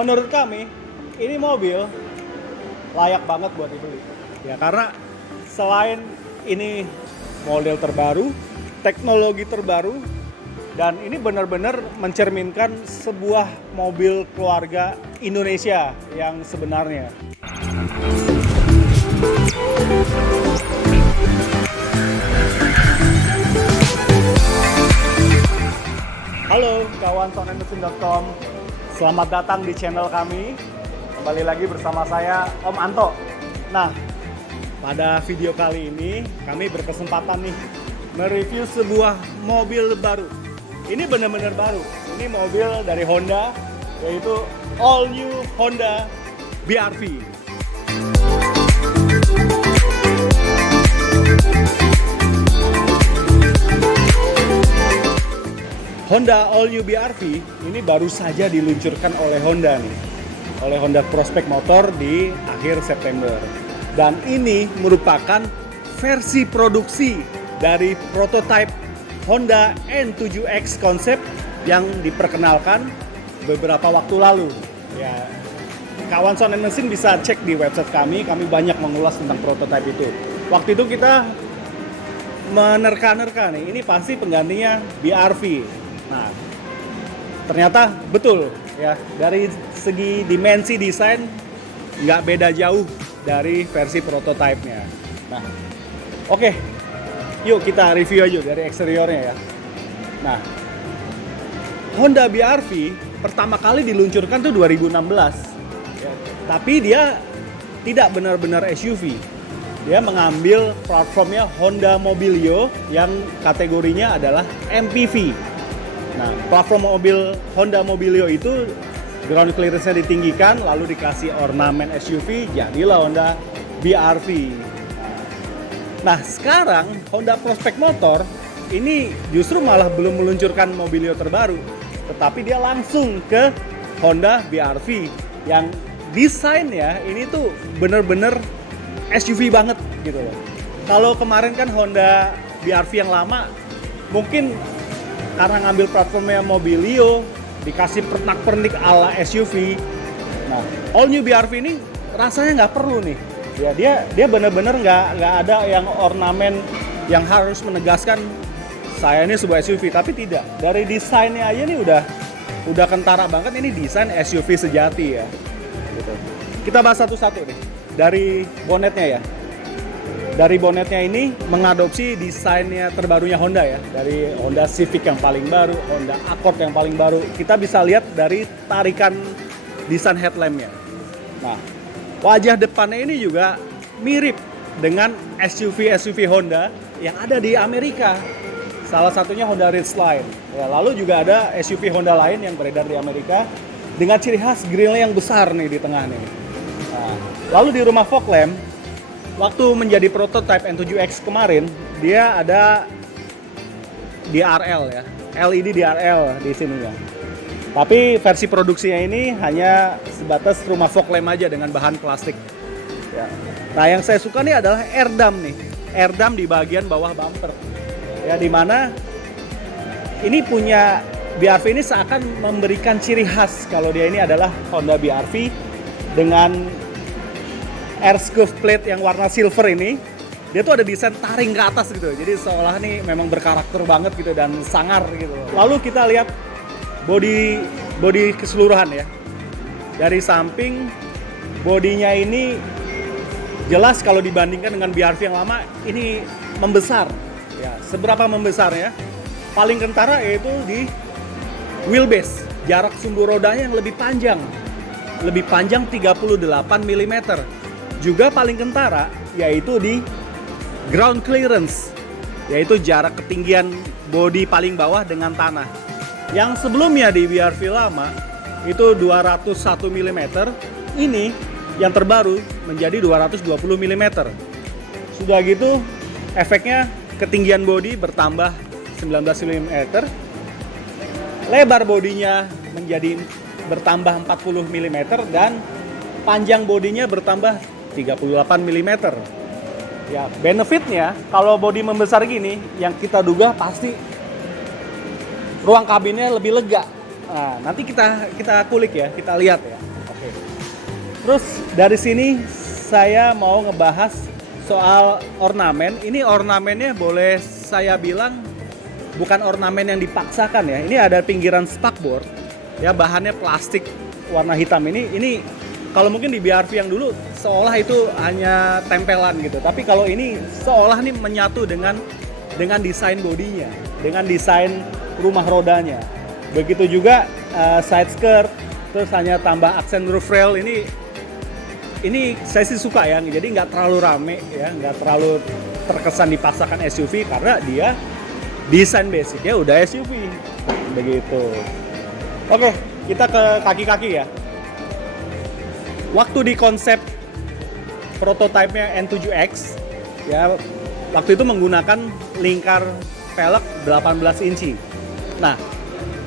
menurut kami ini mobil layak banget buat dibeli. Ya karena selain ini model terbaru, teknologi terbaru, dan ini benar-benar mencerminkan sebuah mobil keluarga Indonesia yang sebenarnya. Halo kawan sonenmesin.com, selamat datang di channel kami. Kembali lagi bersama saya Om Anto. Nah, pada video kali ini kami berkesempatan nih mereview sebuah mobil baru. Ini benar-benar baru. Ini mobil dari Honda, yaitu all new Honda BR-V. Honda All New BR-V ini baru saja diluncurkan oleh Honda nih, oleh Honda Prospect Motor di akhir September. Dan ini merupakan versi produksi dari prototipe Honda N7X Concept yang diperkenalkan beberapa waktu lalu. Ya, kawan Sound and Mesin bisa cek di website kami banyak mengulas tentang prototipe itu. Waktu itu kita menerka-nerka nih, ini pasti penggantinya BR-V. Nah, ternyata betul ya, dari segi dimensi desain nggak beda jauh dari versi prototipenya. Nah, oke, yuk kita review aja dari eksteriornya ya. Nah, Honda BR-V pertama kali diluncurkan tuh 2016 ya, tapi dia tidak benar-benar SUV. Dia mengambil platformnya Honda Mobilio yang kategorinya adalah MPV. Nah, platform mobil Honda Mobilio itu ground clearance-nya ditinggikan, lalu dikasih ornamen SUV, jadilah Honda BR-V. Nah, sekarang Honda Prospect Motor ini justru malah belum meluncurkan Mobilio terbaru, tetapi dia langsung ke Honda BR-V yang desainnya ini tuh bener-bener SUV banget gitu loh. Kalau kemarin kan Honda BR-V yang lama mungkin karena ngambil platformnya Mobilio, dikasih pernak-pernik ala SUV. Nah, all new BR-V ini rasanya nggak perlu nih. Ya, dia bener-bener nggak ada yang ornamen yang harus menegaskan saya ini sebuah SUV, tapi tidak. Dari desainnya aja nih udah kentara banget, ini desain SUV sejati ya. Gitu. Kita bahas satu-satu nih. Dari bonetnya ya. Dari bonetnya ini mengadopsi desainnya terbarunya Honda ya. Dari Honda Civic yang paling baru, Honda Accord yang paling baru. Kita bisa lihat dari tarikan desain headlampnya. Nah, wajah depannya ini juga mirip dengan SUV Honda yang ada di Amerika. Salah satunya Honda Ridgeline. Ya, lalu juga ada SUV Honda lain yang beredar di Amerika dengan ciri khas grillnya yang besar nih di tengah nih. Nah, lalu di rumah fog lamp, waktu menjadi prototipe N7X kemarin, dia ada DRL ya, LED DRL di sini ya. Tapi versi produksinya ini hanya sebatas rumah fog lamp aja dengan bahan plastik. Ya. Nah, yang saya suka nih adalah airdam nih, airdam di bagian bawah bumper. Ya, dimana ini punya BR-V ini seakan memberikan ciri khas kalau dia ini adalah Honda BR-V dengan air scuff plate yang warna silver ini. Dia tuh ada desain taring ke atas gitu, jadi seolah nih memang berkarakter banget gitu dan sangar gitu. Lalu kita lihat body keseluruhan ya. Dari samping bodinya ini jelas kalau dibandingkan dengan BR-V yang lama ini membesar ya. Seberapa membesarnya? Paling kentara yaitu di wheelbase, jarak sumbu rodanya yang lebih panjang 38 mm. Juga paling kentara yaitu di ground clearance, yaitu jarak ketinggian bodi paling bawah dengan tanah. Yang sebelumnya di BR-V lama itu 201 mm, ini yang terbaru menjadi 220 mm. Sudah gitu efeknya ketinggian bodi bertambah 19 mm, lebar bodinya menjadi bertambah 40 mm dan panjang bodinya bertambah 38 mm. Ya, benefitnya kalau bodi membesar gini, yang kita duga pasti ruang kabinnya lebih lega. Nah, nanti kita kulik ya, kita lihat ya. Terus dari sini saya mau ngebahas soal ornamen. Ini ornamennya boleh saya bilang bukan ornamen yang dipaksakan ya. Ini ada pinggiran spakboard, ya bahannya plastik warna hitam ini kalau mungkin di BRV yang dulu seolah itu hanya tempelan gitu. Tapi kalau ini seolah nih menyatu dengan desain bodinya, dengan desain rumah rodanya. Begitu juga side skirt, terus hanya tambah aksen roof rail ini saya sih suka ya. Jadi nggak terlalu rame ya, nggak terlalu terkesan dipaksakan SUV karena dia desain basicnya udah SUV begitu. Oke, kita ke kaki-kaki ya. Waktu di konsep prototipenya N7X ya, waktu itu menggunakan lingkar pelek 18 inci. Nah,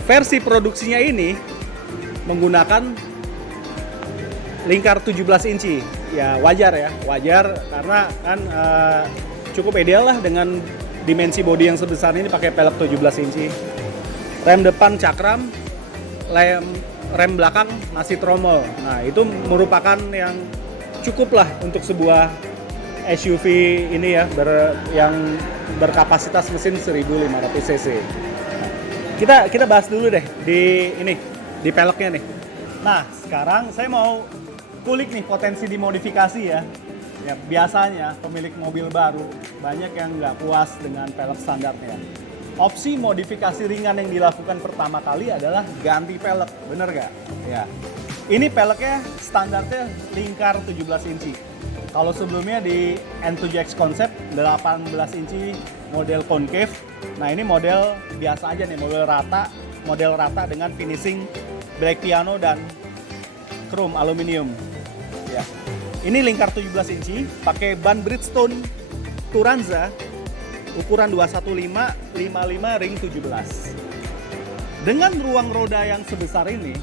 versi produksinya ini menggunakan lingkar 17 inci. Ya wajar karena kan cukup ideal lah dengan dimensi bodi yang sebesar ini pakai pelek 17 inci. Rem depan cakram, rem belakang masih tromol. Nah, itu merupakan yang cukup lah untuk sebuah SUV ini ya, yang berkapasitas mesin 1500 cc. Kita bahas dulu deh di peleknya nih. Nah, sekarang saya mau kulik nih potensi dimodifikasi ya. Ya, biasanya pemilik mobil baru banyak yang nggak puas dengan pelek standarnya. Opsi modifikasi ringan yang dilakukan pertama kali adalah ganti pelek, bener nggak? Ya. Ini peleknya standarnya lingkar 17 inci. Kalau sebelumnya di N7X Concept 18 inci model concave. Nah, ini model biasa aja nih, model rata dengan finishing black piano dan chrome aluminium. Ya. Ini lingkar 17 inci, pakai ban Bridgestone Turanza ukuran 215/55 ring 17. Dengan ruang roda yang sebesar ini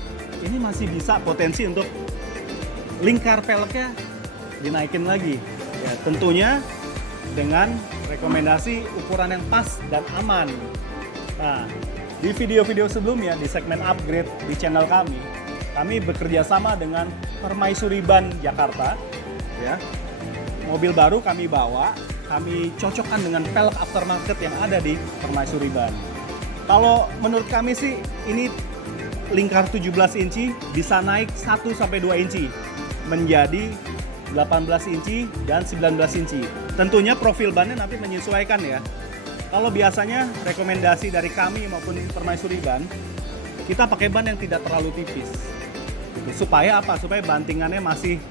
masih bisa potensi untuk lingkar peleknya dinaikin lagi. Ya, tentunya dengan rekomendasi ukuran yang pas dan aman. Nah, di video-video sebelumnya di segmen upgrade di channel kami bekerja sama dengan Permaisuri Ban Jakarta. Ya, mobil baru kami bawa, kami cocokkan dengan pelek aftermarket yang ada di Permaisuri Ban. Kalau menurut kami sih ini lingkar 17 inci bisa naik 1-2 inci menjadi 18 inci dan 19 inci. Tentunya profil bannya nanti menyesuaikan ya. Kalau biasanya rekomendasi dari kami maupun Permaisuri Ban, kita pakai ban yang tidak terlalu tipis. Supaya apa? Supaya bantingannya masih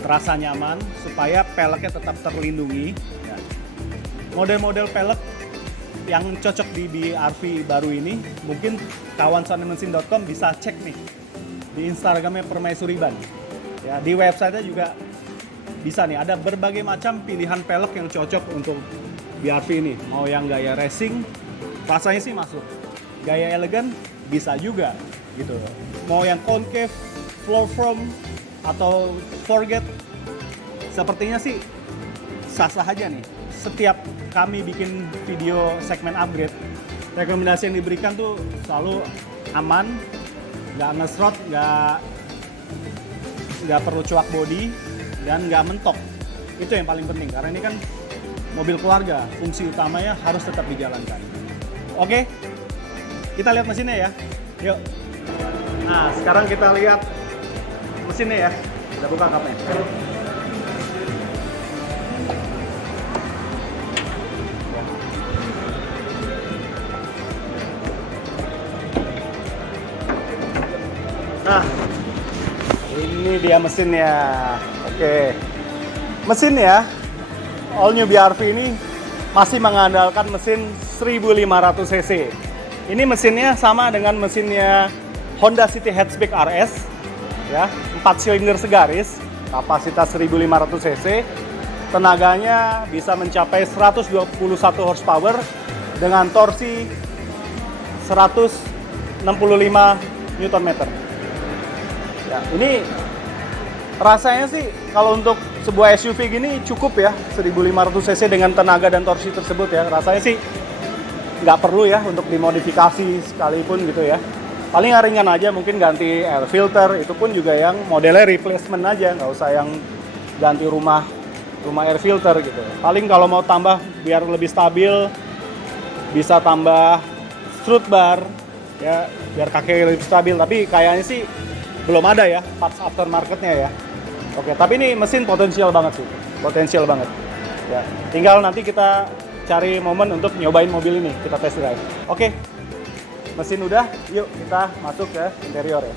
terasa nyaman, supaya peleknya tetap terlindungi. Ya. Model-model pelek yang cocok di BRV baru ini, mungkin kawan soundandmesin.com bisa cek nih di Instagramnya Permaisuri Ban. Ya, di website-nya juga bisa nih, ada berbagai macam pilihan pelek yang cocok untuk BRV ini. Mau yang gaya racing, rasanya sih masuk. Gaya elegan bisa juga gitu. Mau yang concave, floor foam atau forget, sepertinya sih sah-sah aja nih. Setiap kami bikin video segmen upgrade, rekomendasi yang diberikan tuh selalu aman, nggak ngesrot, nggak perlu cuak body, dan nggak mentok. Itu yang paling penting, karena ini kan mobil keluarga, fungsi utamanya harus tetap dijalankan. Oke, kita lihat mesinnya ya. Yuk. Nah, sekarang kita lihat mesinnya ya. Kita buka kapnya. Nah, ini dia mesinnya. Oke. Mesin ya, all new BRV ini masih mengandalkan mesin 1500 cc. Ini mesinnya sama dengan mesinnya Honda City Hatchback RS. Ya, 4 silinder segaris, kapasitas 1500 cc. Tenaganya bisa mencapai 121 horsepower dengan torsi 165 Nm. Ya, ini rasanya sih kalau untuk sebuah SUV gini cukup ya, 1500 cc dengan tenaga dan torsi tersebut ya. Rasanya sih nggak perlu ya untuk dimodifikasi sekalipun gitu ya. Paling ringan aja, mungkin ganti air filter, itu pun juga yang modelnya replacement aja, nggak usah yang ganti rumah air filter gitu. Paling kalau mau tambah biar lebih stabil, bisa tambah strut bar ya, biar kakek lebih stabil. Tapi kayaknya sih belum ada ya parts aftermarketnya ya. Oke, tapi ini mesin potensial banget sih, potensial banget. Ya, tinggal nanti kita cari momen untuk nyobain mobil ini, kita test drive. Oke, mesin udah, yuk kita masuk ke interior ya.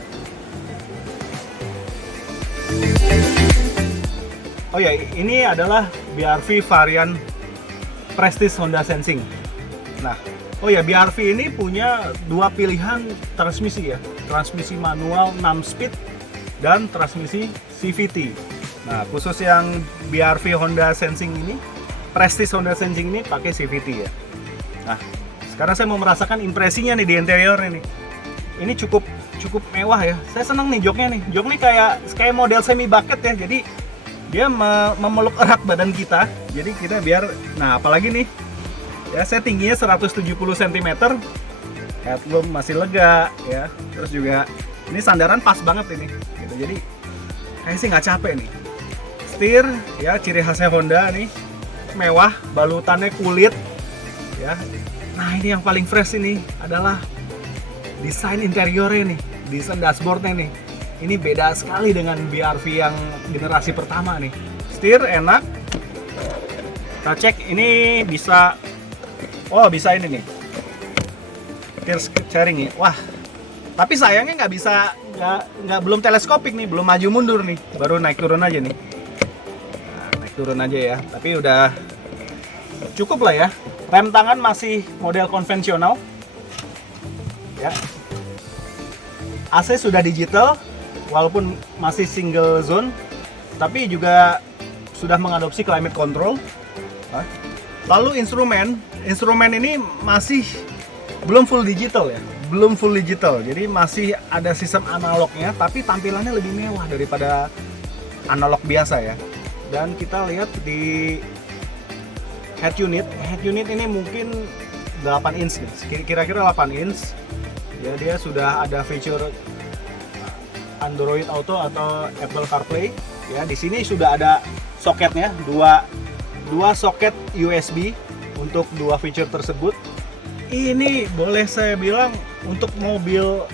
Oh ya, ini adalah BRV varian Prestige Honda Sensing. Nah, oh ya, BRV ini punya dua pilihan transmisi ya, transmisi manual 6 speed dan transmisi CVT. Nah, khusus yang BRV Honda Sensing ini, Prestige Honda Sensing ini pakai CVT ya. Nah, sekarang saya mau merasakan impresinya nih di interior ini. Ini cukup mewah ya. Saya senang nih joknya nih. Jok nih kayak model semi bucket ya. Jadi dia memeluk erat badan kita. Jadi kita biar, nah apalagi nih, ya saya tingginya 170 cm, headroom masih lega ya. Terus juga ini sandaran pas banget ini. Gitu. Jadi kayaknya sih nggak capek nih. Setir ya, ciri khasnya Honda nih, mewah, balutannya kulit ya. Nah ini yang paling fresh ini adalah desain interiornya nih, desain dashboardnya nih. Ini beda sekali dengan BRV yang generasi pertama nih. Setir enak. Kita cek ini bisa, oh bisa ini nih, setir steering nih. Wah, tapi sayangnya nggak bisa, belum teleskopik nih, belum maju mundur nih. Baru naik turun aja nih. Nah, naik turun aja ya. Tapi udah cukup lah ya. Rem tangan masih model konvensional. Ya. AC sudah digital, walaupun masih single zone, tapi juga sudah mengadopsi climate control. Lalu instrumen ini masih belum full digital ya, belum full digital. Jadi masih ada sistem analognya, tapi tampilannya lebih mewah daripada analog biasa ya. Dan kita lihat di head unit ini mungkin 8 inch nih, kira-kira 8 inch. Ya, dia sudah ada fitur Android Auto atau Apple CarPlay. Ya, di sini sudah ada soketnya, dua soket USB untuk dua fitur tersebut. Ini boleh saya bilang untuk mobil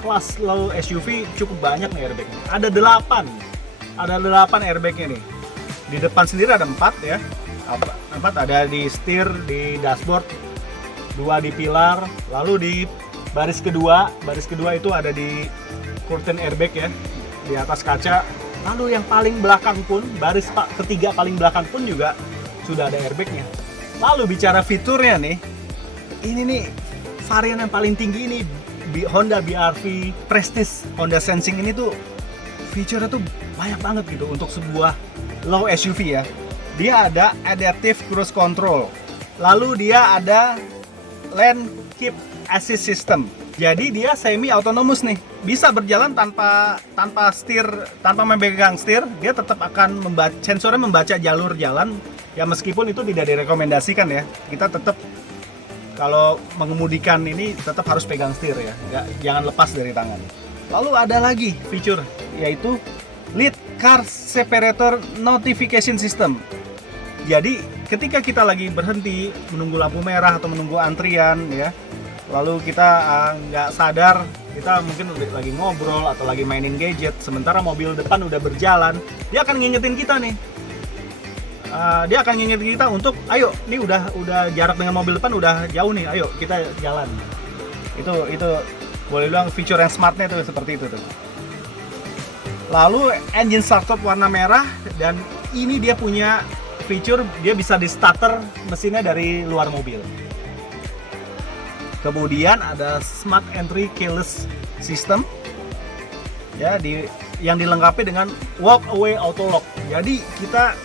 kelas low SUV cukup banyak nih airbagnya. Ada 8 airbagnya nih. Di depan sendiri ada 4 ya. 4 ada di setir, di dashboard, 2 di pilar, lalu di baris kedua itu ada di curtain airbag ya, di atas kaca. Lalu yang paling belakang pun, baris ketiga paling belakang pun juga sudah ada airbagnya. Lalu bicara fiturnya nih, ini nih varian yang paling tinggi ini, Honda BRV Prestige Honda Sensing ini tuh fiturnya tuh banyak banget gitu untuk sebuah low SUV ya. Dia ada adaptive cruise control, lalu dia ada lane keep assist system. Jadi dia semi autonomous nih, bisa berjalan tanpa memegang setir. Dia tetap akan sensornya membaca jalur jalan ya, meskipun itu tidak direkomendasikan ya. Kita tetap kalau mengemudikan ini tetap harus pegang setir ya, jangan lepas dari tangan. Lalu ada lagi fitur yaitu lead car separator notification system. Jadi ketika kita lagi berhenti menunggu lampu merah atau menunggu antrian ya, lalu kita nggak sadar, kita mungkin lagi ngobrol atau lagi mainin gadget, sementara mobil depan udah berjalan, dia akan ngingetin kita nih. Dia akan ngingetin kita untuk, ayo, ini udah jarak dengan mobil depan udah jauh nih, ayo kita jalan. Itu boleh bilang fitur yang smartnya tuh seperti itu tuh. Lalu engine startup warna merah, dan ini dia punya fitur, dia bisa di starter mesinnya dari luar mobil. Kemudian ada smart entry keyless system ya, yang dilengkapi dengan walk away auto lock. Jadi kita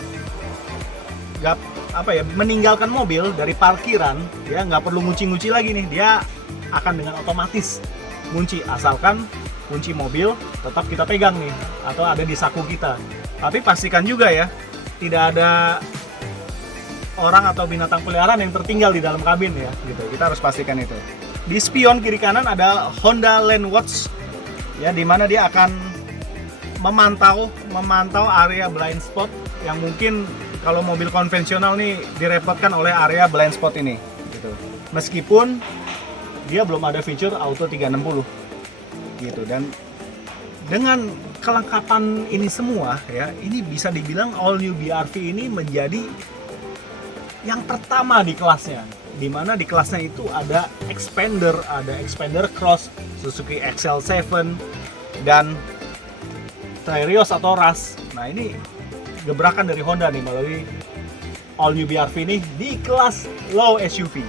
meninggalkan mobil dari parkiran ya, nggak perlu ngunci lagi nih, dia akan dengan otomatis ngunci, asalkan kunci mobil tetap kita pegang nih atau ada di saku kita. Tapi pastikan juga ya, tidak ada orang atau binatang peliharaan yang tertinggal di dalam kabin ya, gitu. Kita harus pastikan itu. Di spion kiri kanan ada Honda Lane Watch, ya, di mana dia akan memantau area blind spot yang mungkin kalau mobil konvensional nih direpotkan oleh area blind spot ini. Gitu. Meskipun dia belum ada fitur Auto 360, gitu. Dan dengan kelengkapan ini semua, ya, ini bisa dibilang all new BRV ini menjadi yang pertama di kelasnya, dimana di kelasnya itu ada Expander Cross, Suzuki XL7, dan Terios atau Rush. Nah, ini gebrakan dari Honda nih melalui all new BRV ini di kelas low SUV.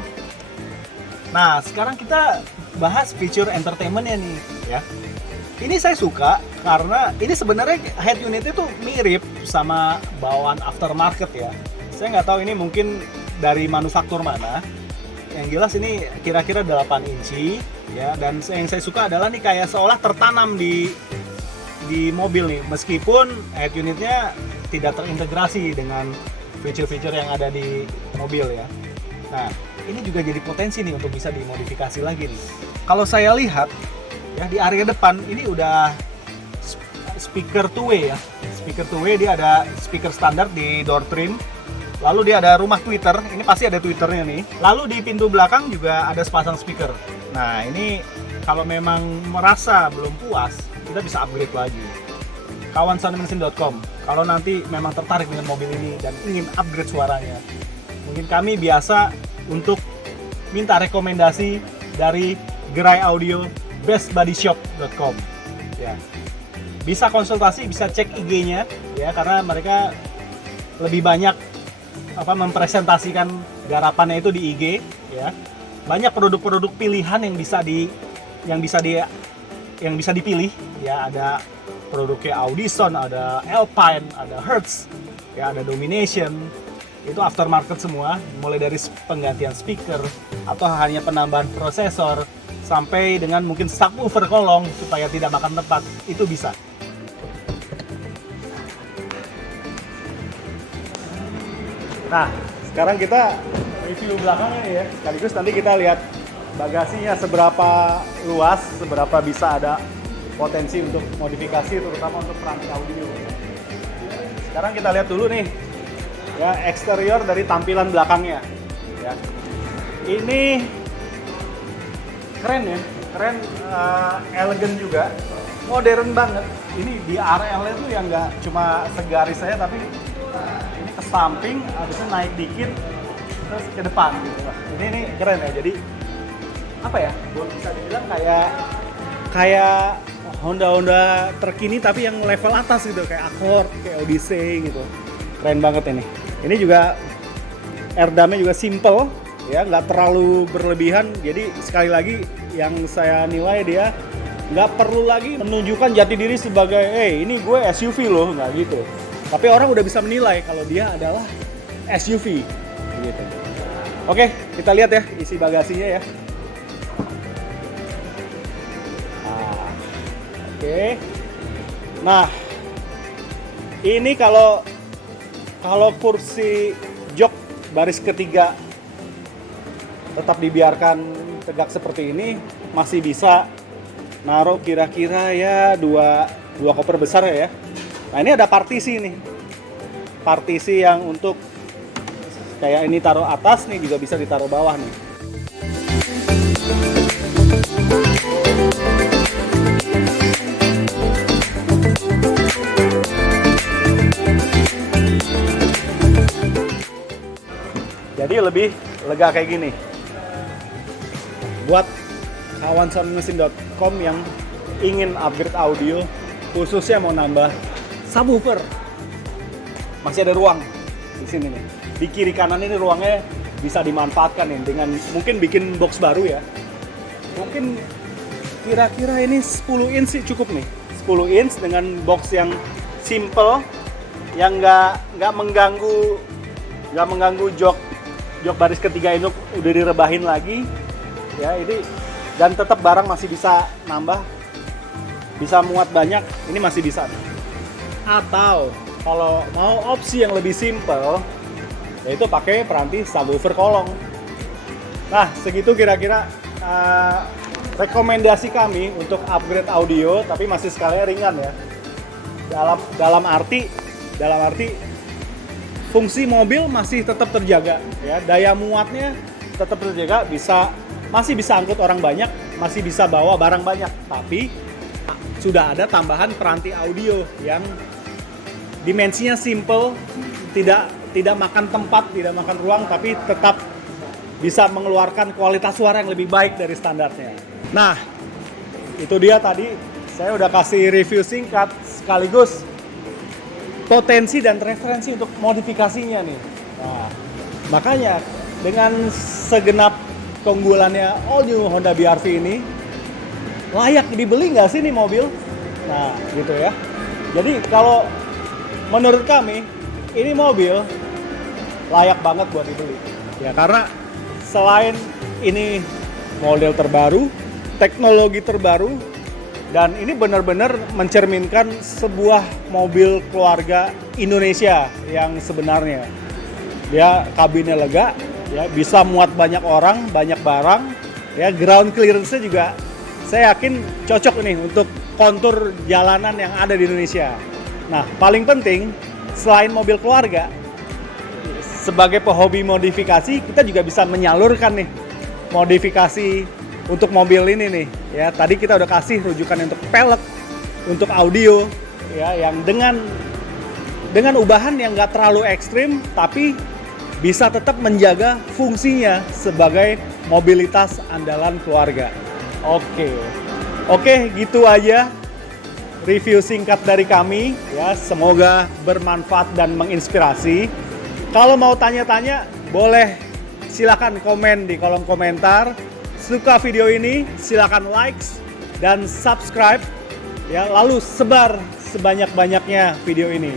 Nah, sekarang kita bahas fitur entertainment-nya nih, ya. Ini saya suka karena ini sebenarnya head unit itu mirip sama bawaan aftermarket, ya. Saya nggak tahu ini mungkin dari manufaktur mana. Yang jelas ini kira-kira 8 inci, ya. Dan yang saya suka adalah nih kayak seolah tertanam di mobil nih. Meskipun head unitnya tidak terintegrasi dengan fitur-fitur yang ada di mobil, ya. Nah, ini juga jadi potensi nih untuk bisa dimodifikasi lagi nih. Kalau saya lihat, ya, di area depan ini udah speaker two-way, ya. Speaker two-way, dia ada speaker standar di door trim. Lalu dia ada rumah Twitter, ini pasti ada Twitternya nih. Lalu di pintu belakang juga ada sepasang speaker. Nah, ini kalau memang merasa belum puas, kita bisa upgrade lagi. Kawan soundmesin.com, kalau nanti memang tertarik dengan mobil ini dan ingin upgrade suaranya, mungkin kami biasa untuk minta rekomendasi dari Gerai Audio bestbodyshop.com, ya. Bisa konsultasi, bisa cek IG-nya, ya, karena mereka lebih banyak mempresentasikan garapannya itu di IG, ya. Banyak produk-produk pilihan yang bisa dipilih, ya. Ada produknya Audison, ada Alpine, ada Hertz, ya, ada Domination. Itu aftermarket semua, mulai dari penggantian speaker atau hanya penambahan prosesor sampai dengan mungkin subwoofer kolong supaya tidak makan tempat, itu bisa. Nah, sekarang kita review belakangnya, ya. Sekaligus nanti kita lihat bagasinya seberapa luas, seberapa bisa ada potensi untuk modifikasi, terutama untuk perangkat audio. Sekarang kita lihat dulu nih, ya, eksterior dari tampilan belakangnya, ya. Ini keren, ya, keren, elegan juga, modern banget. Ini di RL-nya tuh yang nggak cuma segaris saja, tapi ini ke samping, habisnya naik dikit, terus ke depan gitu lah. Ini keren, ya. Jadi apa ya? Bisa dibilang kayak Honda terkini tapi yang level atas gitu, kayak Accord, kayak Odyssey gitu. Keren banget ini. Ini juga airdamnya juga simple, ya, nggak terlalu berlebihan. Jadi sekali lagi yang saya nilai, dia nggak perlu lagi menunjukkan jati diri sebagai, ini gue SUV loh, nggak gitu. Tapi orang udah bisa menilai kalau dia adalah SUV, gitu. Oke, kita lihat, ya, isi bagasinya, ya. Oke. Nah, ini kalau kursi jok baris ketiga tetap dibiarkan tegak seperti ini, masih bisa naruh kira-kira, ya, dua koper besar, ya. Nah, ini ada partisi nih. Partisi yang untuk kayak ini taruh atas nih, juga bisa ditaruh bawah nih. Jadi lebih lega kayak gini. Buat kawan soundmesin.com yang ingin upgrade audio, khususnya mau nambah subwoofer, masih ada ruang di sini nih. Di kiri kanan ini ruangnya bisa dimanfaatkan nih dengan mungkin bikin box baru, ya. Mungkin kira-kira ini 10 inch sih cukup nih. 10 inch dengan box yang simple, yang nggak mengganggu jok baris ketiga ini udah direbahin lagi, ya. Ini dan tetap barang masih bisa nambah, bisa muat banyak, ini masih bisa nih. Atau kalau mau opsi yang lebih simple, yaitu pakai peranti subwoofer kolong. Nah, segitu kira-kira rekomendasi kami untuk upgrade audio, tapi masih skalanya ringan ya. Dalam arti fungsi mobil masih tetap terjaga ya, daya muatnya tetap terjaga, masih bisa angkut orang banyak, masih bisa bawa barang banyak, tapi sudah ada tambahan peranti audio yang dimensinya simple, tidak makan tempat, tidak makan ruang, tapi tetap bisa mengeluarkan kualitas suara yang lebih baik dari standarnya. Nah, itu dia tadi saya udah kasih review singkat sekaligus potensi dan referensi untuk modifikasinya nih. Nah, makanya dengan segenap keunggulannya all new Honda BR-V ini, layak dibeli nggak sih nih mobil? Nah, gitu ya. Jadi kalau menurut kami ini mobil layak banget buat dibeli. Ya karena selain ini model terbaru, teknologi terbaru, dan ini benar-benar mencerminkan sebuah mobil keluarga Indonesia yang sebenarnya. Dia kabinnya lega, ya bisa muat banyak orang, banyak barang, ya ground clearance-nya juga saya yakin cocok nih untuk kontur jalanan yang ada di Indonesia. Nah, paling penting selain mobil keluarga, sebagai pehobi modifikasi kita juga bisa menyalurkan nih modifikasi untuk mobil ini nih. Ya, tadi kita udah kasih rujukan untuk pelek, untuk audio, ya yang dengan ubahan yang nggak terlalu ekstrim, tapi bisa tetap menjaga fungsinya sebagai mobilitas andalan keluarga. Oke, gitu aja review singkat dari kami ya, semoga bermanfaat dan menginspirasi. Kalau mau tanya-tanya boleh silakan komen di kolom komentar. Suka video ini silakan likes dan subscribe ya, lalu sebar sebanyak-banyaknya video ini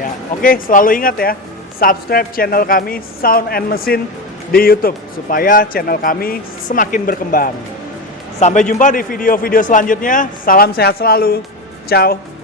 ya. Oke, selalu ingat ya, subscribe channel kami Sound and Machine di YouTube supaya channel kami semakin berkembang. Sampai jumpa di video-video selanjutnya. Salam sehat selalu. Ciao.